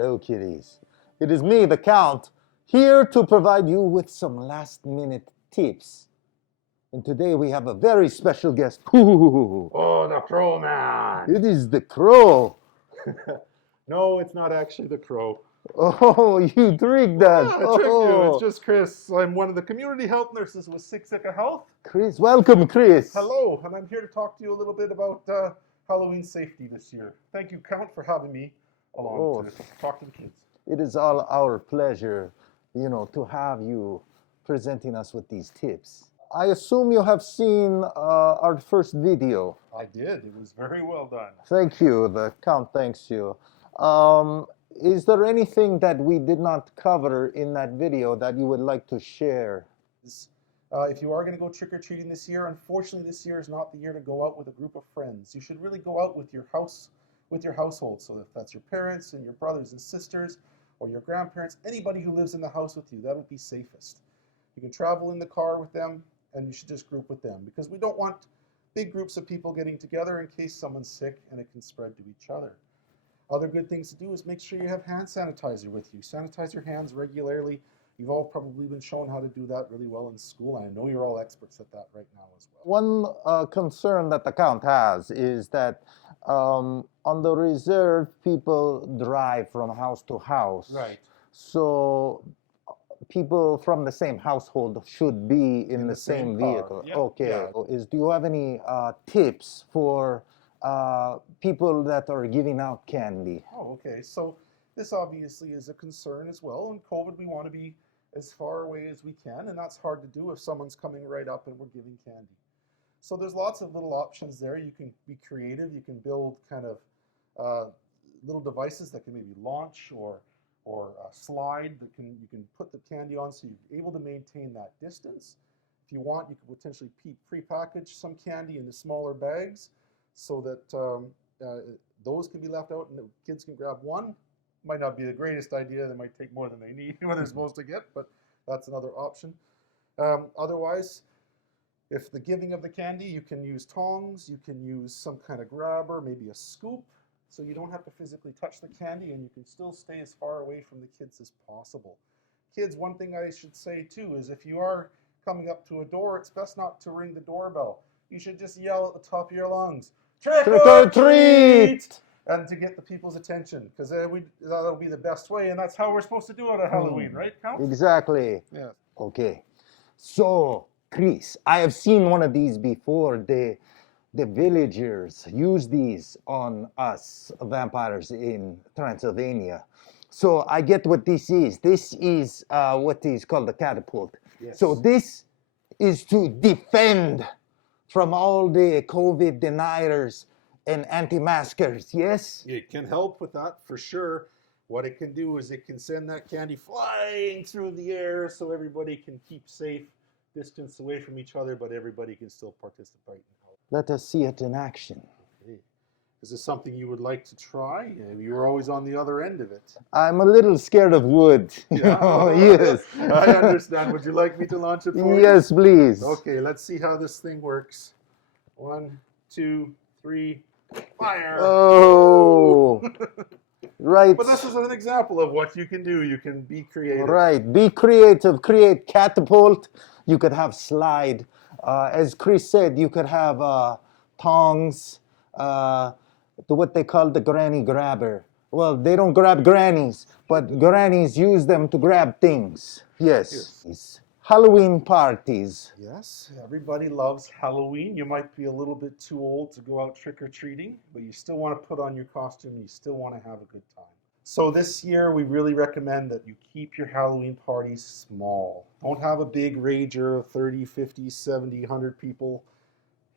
Hello, kiddies. It is me, the Count, here to provide you with some last-minute tips. And today we have a very special guest. Oh, the Crow Man. It is the Crow. No, it's not actually the Crow. Oh, you tricked us. I tricked you. It's just Chris. I'm one of the community health nurses with Siksika Health. Chris, welcome, Chris. Hello, and I'm here to talk to you a little bit about Halloween safety this year. Thank you, Count, for having me along to talk to the kids. It is all our pleasure, to have you presenting us with these tips. I assume you have seen our first video. I did. It was very well done. Thank you. The Count thanks you. Is there anything that we did not cover in that video that you would like to share? If you are going to go trick-or-treating this year, unfortunately this year is not the year to go out with a group of friends. You should really go out with your household. So if that's your parents and your brothers and sisters or your grandparents, anybody who lives in the house with you, that would be safest. You can travel in the car with them, and you should just group with them, because we don't want big groups of people getting together in case someone's sick and it can spread to each other. Other good things to do is make sure you have hand sanitizer with you. Sanitize your hands regularly. You've all probably been shown how to do that really well in school, and I know you're all experts at that right now as well. One concern that the Count has is that on the reserve, people drive from house to house. Right. So people from the same household should be in the same vehicle. Yep. Okay. Yeah. Do you have any tips for people that are giving out candy? Oh, okay. So this obviously is a concern as well. In COVID, we want to be as far away as we can, and that's hard to do if someone's coming right up and we're giving candy. So there's lots of little options there. You can be creative. You can build kind of little devices that can maybe launch or slide that you can put the candy on, so you're able to maintain that distance. If you want, you could potentially pre-package some candy into smaller bags so that those can be left out and the kids can grab one. Might not be the greatest idea. They might take more than they need when they're supposed to get, but that's another option. Otherwise, if the giving of the candy, you can use tongs, you can use some kind of grabber, maybe a scoop, so you don't have to physically touch the candy and you can still stay as far away from the kids as possible. Kids, one thing I should say too is if you are coming up to a door, it's best not to ring the doorbell. You should just yell at the top of your lungs, "Trick or treat!" and to get the people's attention, because that'll be the best way, and that's how we're supposed to do it at Halloween, right, Count? Exactly. Yeah. Okay. So, Chris, I have seen one of these before. The villagers use these on us vampires in Transylvania. So I get what this is. This is what is called a catapult. Yes. So this is to defend from all the COVID deniers and anti-maskers, yes? It can help with that for sure. What it can do is it can send that candy flying through the air so everybody can keep safe distance away from each other, but everybody can still participate in Halloween. Let us see it in action. Okay. Is this something you would like to try? You were always on the other end of it. I'm a little scared of wood. Yeah. Yes. I understand. Would you like me to launch it for you? Yes, please. Okay, let's see how this thing works. 1, 2, 3, fire! Oh. Right. But this is an example of what you can do. You can be creative. Right. Be creative. Create catapult. You could have slide. As Chris said, you could have tongs. What they call the granny grabber. Well, they don't grab grannies, but grannies use them to grab things. Yes. Yes. Halloween parties. Yes, everybody loves Halloween. You might be a little bit too old to go out trick-or-treating, but you still want to put on your costume and you still want to have a good time. So this year, we really recommend that you keep your Halloween parties small. Don't have a big rager of 30, 50, 70, 100 people.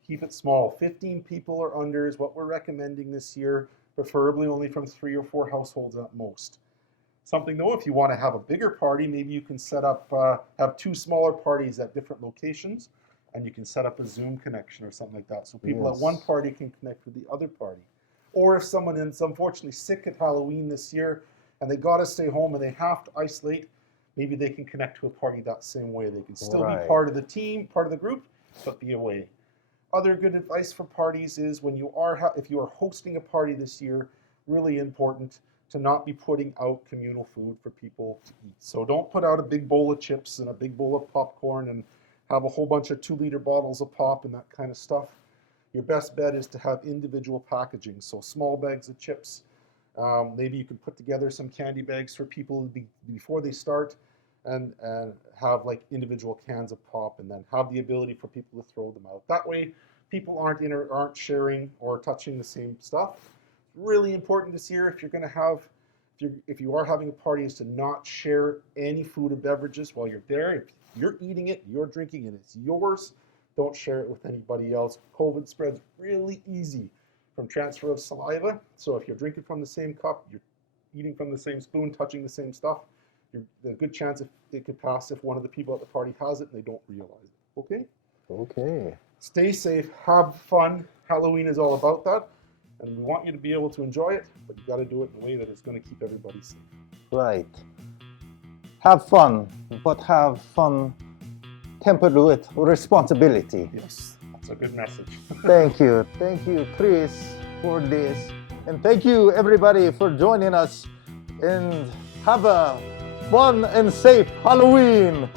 Keep it small. 15 people or under is what we're recommending this year, preferably only from 3 or 4 households at most. Something though, if you want to have a bigger party, maybe you can set up, have 2 smaller parties at different locations, and you can set up a Zoom connection or something like that. So people at one party can connect with the other party. Or if someone is unfortunately sick at Halloween this year, and they got to stay home and they have to isolate, maybe they can connect to a party that same way. They can still be part of the team, part of the group, but be away. Other good advice for parties is when you are, if you are hosting a party this year, really important to not be putting out communal food for people to eat. So don't put out a big bowl of chips and a big bowl of popcorn and have a whole bunch of 2-liter bottles of pop and that kind of stuff. Your best bet is to have individual packaging. So small bags of chips. Maybe you can put together some candy bags for people before they start, and have like individual cans of pop, and then have the ability for people to throw them out. That way people aren't sharing or touching the same stuff. Really important this year, if you're going to have, if you are having a party, is to not share any food or beverages while you're there. If you're eating it, you're drinking it, it's yours. Don't share it with anybody else. COVID spreads really easy from transfer of saliva. So if you're drinking from the same cup, you're eating from the same spoon, touching the same stuff, there's a good chance it could pass if one of the people at the party has it and they don't realize it. Okay? Okay. Stay safe, have fun. Halloween is all about that. And we want you to be able to enjoy it, but you got to do it in a way that is going to keep everybody safe. Right. Have fun, but have fun tempered with responsibility. Yes, that's a good message. Thank you, Chris, for this. And thank you, everybody, for joining us. And have a fun and safe Halloween.